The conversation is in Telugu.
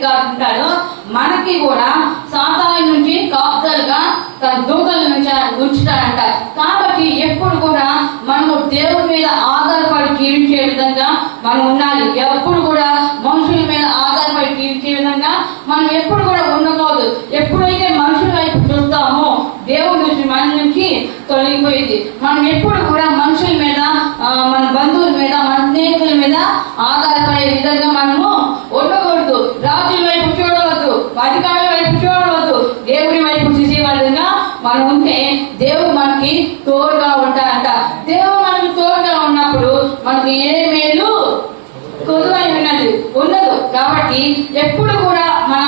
వ్యక్తిగా ఉంటాడో మనకి కూడా సాతాను నుంచి కాపుదలుగా తన దూతల నుంచి ఉంచుతాడంట. కాబట్టి ఎప్పుడు కూడా మనము దేవుడి మీద ఆధారపడి జీవించే విధంగా మనం ఉండాలి. ఎప్పుడు కూడా మనుషుల మీద ఆధారపడి జీవించే విధంగా మనం ఎప్పుడు కూడా ఉండకూడదు. ఎప్పుడైతే మనుషుల వైపు చూస్తామో దేవుడి నుంచి మన నుంచి తొలగిపోయింది. మనం ఎప్పుడు కూడా మనుషుల మీద, మన బంధువుల మీద, మన స్నేహితుల మీద ఆధారపడే విధంగా మనము ఉండకూడదు. రాజుల వైపు చూడవద్దు, అధికారుల వైపు చూడవద్దు, దేవుడి వైపు చూసే విధంగా మనం ఉంటే దేవుడు మనకి తోడుగా ఉంటాడంట. దేవుడు మనకి తోడుగా ఉన్నప్పుడు మనకి ఏ మేలు కొదువై ఉండదు. కాబట్టి ఎప్పుడు కూడా మన